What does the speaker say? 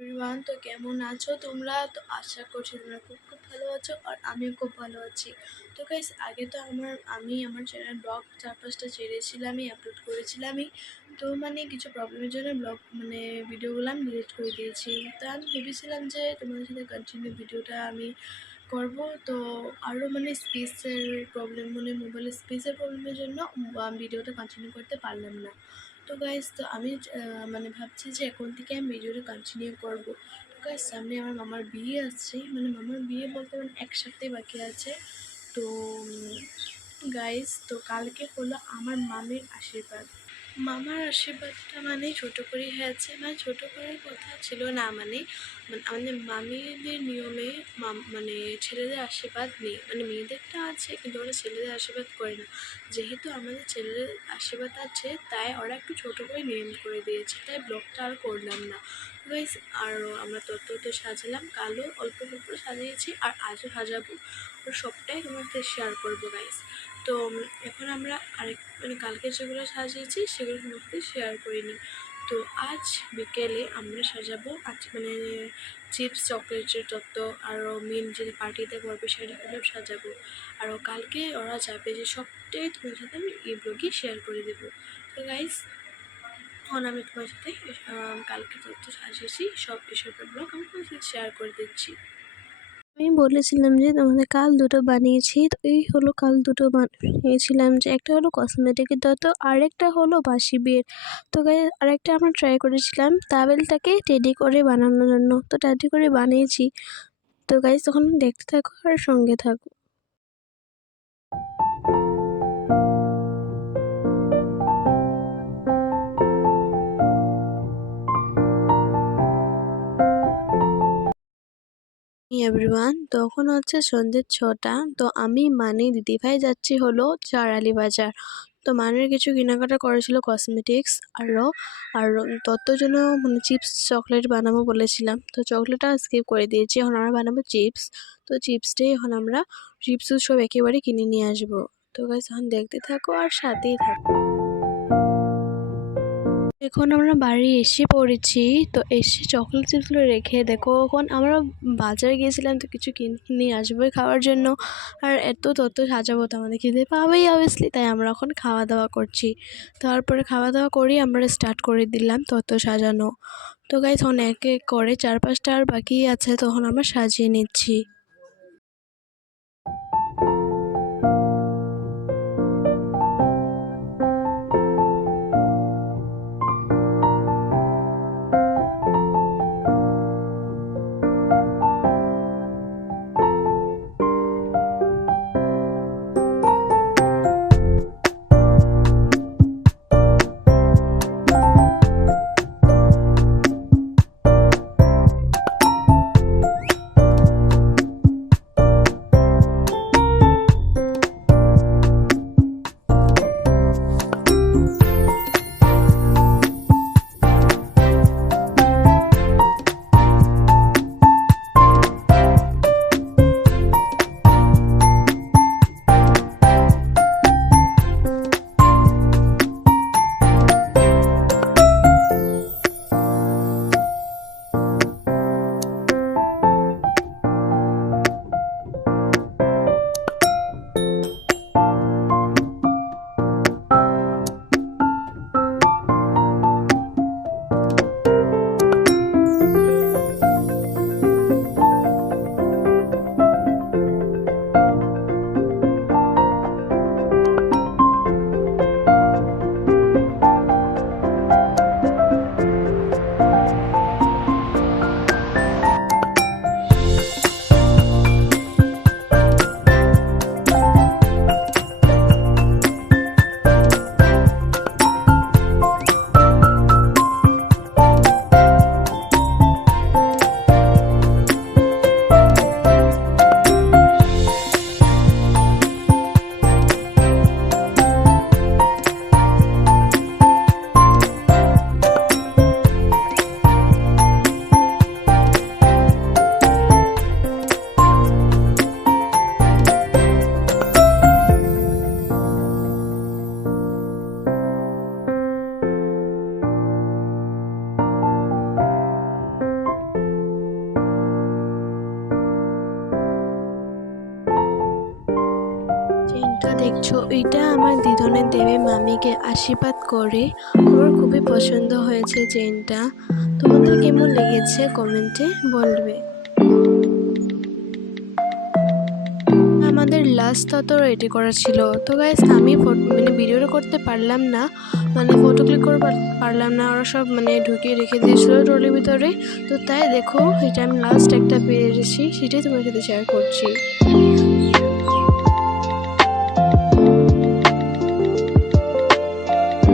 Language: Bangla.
এভরিওয়ান, তো কেমন আছো তোমরা? তো আশা করছি তোমরা খুব খুব ভালো আছো আর আমিও খুব ভালো আছি। তো গাইস, আগে তো আমি আমার চ্যানেল ব্লগ 4-5টা ছেড়েছিলামই, আপলোড করেছিলামই। তো কিছু প্রবলেমের জন্য ভিডিওগুলো আমি ডিলিট করে দিয়েছি। তো আমি ভেবেছিলাম যে তোমাদের সাথে কন্টিনিউ ভিডিওটা আমি করব। তো আরও স্পেসের প্রবলেম, মোবাইলের স্পেসের প্রবলেমের জন্য ভিডিওটা কন্টিনিউ করতে পারলাম না। তো গাইস, তো আমি ভাবছি যে এখন থেকে আমি ভিডিওটা কন্টিনিউ করব। তো গাইস, সামনে আমার মামার বিয়ে আছে, মামার বিয়ে বলতে এক সপ্তাহ বাকি আছে। তো গাইস, তো কালকে হলো আমার মামের আশীর্বাদ। মামার আশীর্বাদটা ছোটো করে হয়েছে, ছোটো করার কথা ছিল না। আমাদের মামিদের নিয়মে ছেলেদের আশীর্বাদ নেই, মেয়েদেরটা আছে কিন্তু ওরা ছেলেদের আশীর্বাদ করে না। যেহেতু আমাদের ছেলেদের আশীর্বাদ আছে তাই ওরা একটু ছোটো করে নিয়ম করে দিয়েছে, তাই ব্লগটা আর করলাম না গাইস। আর আমরা তত সাজালাম, কালো অল্প অল্প সাজিয়েছি আর আজও সাজাবো, আর সবটাই তোমাকে শেয়ার করবো গাইস। তো এখন আমরা আরেক কালকে যেগুলো সাজিয়েছি সেগুলো তোমাকে শেয়ার করিনি। তো আজ বিকেলে আমরা সাজাবো, আজ চিপস চকলেটের তত্ত্ব, আরও মেন যে পার্টিতে করবে সেগুলো সাজাবো। আরও কালকে ওরা যাবে, যে সবটাই তোমার সাথে আমি এই ব্লগে শেয়ার করে দেবো। তো গাইস, এখন আমি তোমার সাথে কালকে তথ্য সাজিয়েছি সব এসবের ব্লগ আমি তোমার সাথে শেয়ার করে দিচ্ছি। আমি বলেছিলাম যে তোমাদের কাল দুটো বানিয়েছি, তো এই হলো কাল দুটো বানিয়েছিলাম, যে একটা হলো কসমেটিকের তত্ত্ব আর একটা হলো বাসি বিয়ের। তো আরেকটা আমরা ট্রাই করেছিলাম তাবেলটাকে টেডি করে বানানোর জন্য, তো টেডি করে বানিয়েছি। তো গাইজ তখন দেখতে থাকো আর সঙ্গে থাকো। এভরিওয়ান, তখন হচ্ছে সন্ধ্যে 6টা। তো আমি দিদিভাই যাচ্ছি হলো চারালি বাজার। তো মানের কিছু কেনাকাটা করেছিল কসমেটিক্স আর ততর জন্য চিপস চকলেট বানাবো বলেছিলাম, তো চকলেটটা স্কিপ করে দিয়েছি। এখন আমরা বানাবো চিপস। তো চিপসটাই এখন আমরা চিপস সব একেবারে কিনে নিয়ে আসবো। তো গাইস, এখন দেখতে থাকো আর সাথেই থাকো। এখন আমরা বাড়ি এসে পড়েছি। তো এসে চকলেট চিপসগুলো রেখে দেখো, এখন আমরা বাজারে গিয়েছিলাম তো কিছু কিনে নিয়ে আসবোই খাওয়ার জন্য। আর এত তত সাজাবো তো আমাদের খিদে পাবেই অবভিয়াসলি, তাই আমরা এখন খাওয়া দাওয়া করছি। তারপরে খাওয়া দাওয়া করেই আমরা স্টার্ট করে দিলাম তত সাজানো। তো গাইস, এখন এক এক করে 4-5টা আর বাকি আছে, তখন আমরা সাজিয়ে নিচ্ছি। দেখছো এটা আমার দিদনের দেবে মামিকে আশীর্বাদ করে। আমার খুবই পছন্দ হয়েছে চেনটা। তোমাদের কেমন লেগেছে কমেন্টে বলবে। আমাদের লাস্ট তত রেডি করা ছিল। তো গাইস আমি ভিডিওটা করতে পারলাম না, ফটো ক্লিক করে পারলাম না। ওরা সব ঢুকিয়ে রেখে দিয়েছিল ট্রলির ভিতরে। তো তাই দেখো এটা আমি লাস্ট একটা পেয়ে এসেছি, সেটাই তোমার সাথে শেয়ার করছি।